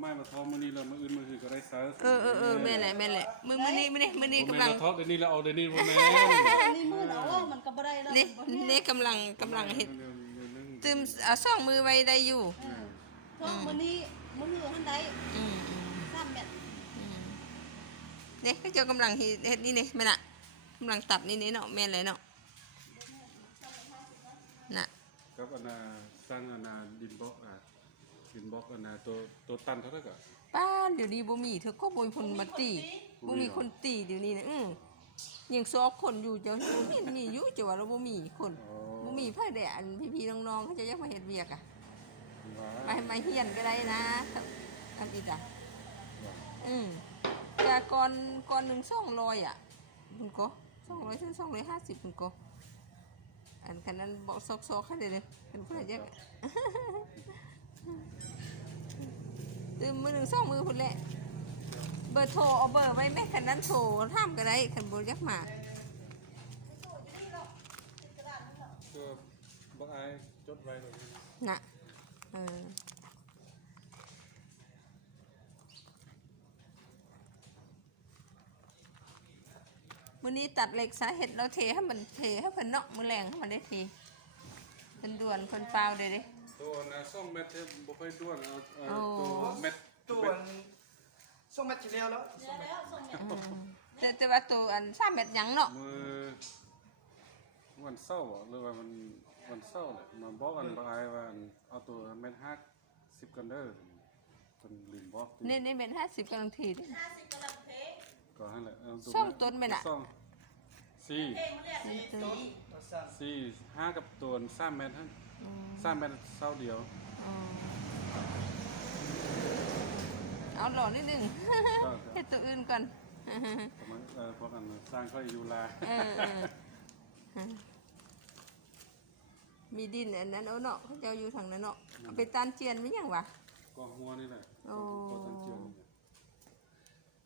ไม้มาทอมื้อนี้แล้วมื้ออื่นมื้ออื่นก็ได้ซะเออเออเออแม่นแหละแม่นแหละมือมือนี้มือนี้มือนี้กำลังทอดเดี๋ยวนี้แล้วเอาเดี๋ยวนี้บ่แม่นนี่มือเอามันก็บ่ได้แล้วนี่นี่กำลังกำลังเฮ็ดตึมเอาสองมือไว้ได้อยู่ทองมื้อนี้มื้อนี้หันใดอืมอืม3เม็ดนี่ก็เจ้ากำลังเฮ็ดนี่นี่แม่นล่ะกำลังตัดนี่นี่เนาะแม่นเลยเนาะน่ะครับอนน่ะสร้างอนน่ะดินบล็อก อะดินบล็อกอันน่ะตัวตัวตันเท่าไหร่ก็ป้านเดี๋ยวนี้บ่มีเธอก็บ่มีคนมาตีบ่มีคนตีเดี๋ยวนี้นะอือยังซอกคนอยู่เจ้าบ่มีมีอยู่จ้ะว่าเราบ่มีคนอ๋อบ่มีไผได้อันพี่ๆน้องๆเขาจะอยากมาเฮ็ดเวียกอะว่ามามาเฮียนก็ได้นะอันอีกอะว่าอืมแต่ก่อนก่อนหนึ่งสองร้อยอะคุณก็สองร้อยถึงสองร้อยห้าสิบคุณก็อันคันนั้นบอกซอกซอกให้เลยเลยเป็นเพื่อนเยอะ ตื่นมือหนึ่งสองมือคุณแหละ เบอร์โทรเอาเบอร์ไว้ไหมคันนั้นโทรถามก็ได้คันบยักมาก็บ่อายจดไว้เลยน่ะเออวันนี้ตัดเหล็กสาเหตุเราเทให้มันเทให้เพิ่นเนาะมือแรงให้มันได้เทเป็นด่วนเพิ่นเปล่าเด้เด้ ตัวน่ะ2เม็ดเนี่ยบ่ค่อยด้วนเอาเอาโอ้ ตัวเม็ดตัวส่งแมทเชียลแล้วส่งแมทแล้วส่งเม็ดอืมแต่แต่ว่าตัวอันสามเม็ดหยังเนาะมือวันเสาร์บ่หรือว่ามันวันเสาร์แหละมาบอกกันบ่อายว่าอันเอาตัวเม็ดฮัก10กันเด้อเพิ่นลืมบอกนี่นี่เม็ดห้าสิบกำลังทีดิ50กำลังเพก็นั่นแหละเอาตัวส้มต้นไหมน่ะส้ม สี่เพมันเรียกนี่ตัวตัวสั่งสี่ห้ากับตัวสามเมตรฮะอืมสามเมตรเศร้าเดียวอืมเอาหล่อนิดหนึงก็ให้ตัวอื่นก่อนประมาณเอ่อพวกอันสร้างค่อยอยู่ลาเออเออมีดินอันนั้นเอาเนาะเขาจะเอาอยู่ทางนั้นเนาะเอาไปตานเจียนไม่ยังวะก็หัวนี่แหละโอ้ก็ตั้งเจียนนี่แหละ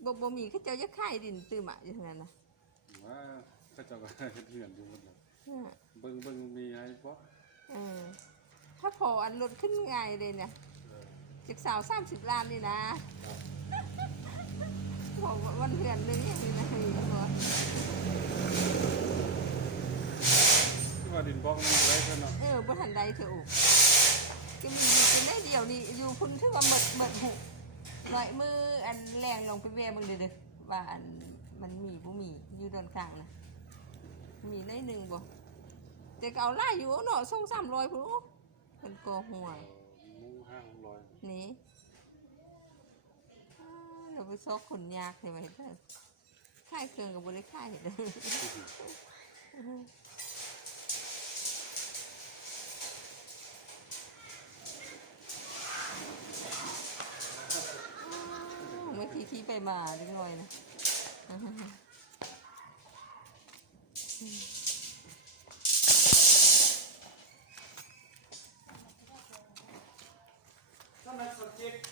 บ่บ่มีเขาเจ้าจะขายดินตื้มอะอยู่ทางนั้นนะว่า เขาเจะก็เฮ็ดเหือนอยู่หมดเลยอืมเบิ่งเบิ่งมีให้บ่เออถ้าพออันลดขึ้นง่ายเลยเนี่ยจากสาวสามสิบล้านนี่นะบอกว่าวันเดือนหนึงอย่างนี้นะมีบ่ที่ว่าดินบล็อกมันบ่ได้เพิ่นเนาะเออบ่ทันใดเถอะโอ้ก็มีอยู่กินได้เดียวนี่อยู่พุ่นถือว่าหมดหมดหุหน่อยมืออันแรงลงไปเวมึงเด้อเด้อว่าอันมันมีบ่มีอยู่ด้านข้างนะ มีได้หนึ่งบ่แต่ก็เอาหล่ายอยู่เนาะสองสามร้อยพุ่นโอ้เป็นกอหัวเออหมูห้าหกร้อยนี่อ้าวเราไปซอกคนยากเลยไหมเด้อค่ายเครื่องกับบริค่ายเด้อเมื่อกี้ขี่ไปมาเล็กน้อยนะ ส่งแมทสด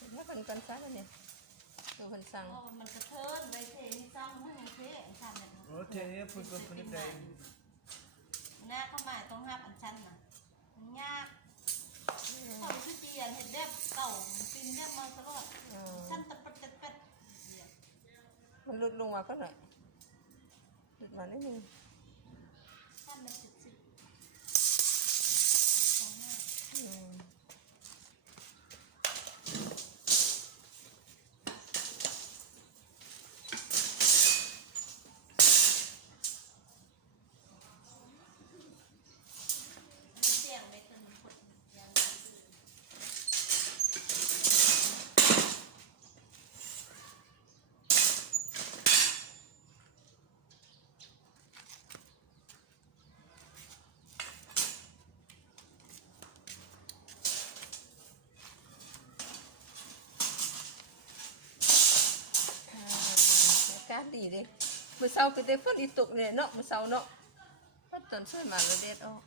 จิกแล้วคนกันซะแล้วเนี่ยตัวคนสั่งอ๋อมันกระเทินไปเทนี่ซ้ำมันยังเพ3เม็ดโอ้เทนี้พูดกับคนนี้ได้หน้าเข้ามาต้องรับอันชันน่ะมันยากเขาคือเจียนเฮ็ดแบบเก่าปินแบบมาตลอดชั้นตะปัดตะปัดเดี๋ยว มันห ลุดลงมาก็หน่อยหลุดมานิดนึง ชั้นมันสิบสิบสองหน้า อืมมีเสียงไปจนมันกดยังไม่ตื่น อากาศดีเลยมื่อเช้าไปได้ฝนอีตกเนี่ยเนาะมื่อเช้าเนาะพัดตอนช่วยมาแล้วเด็ดออก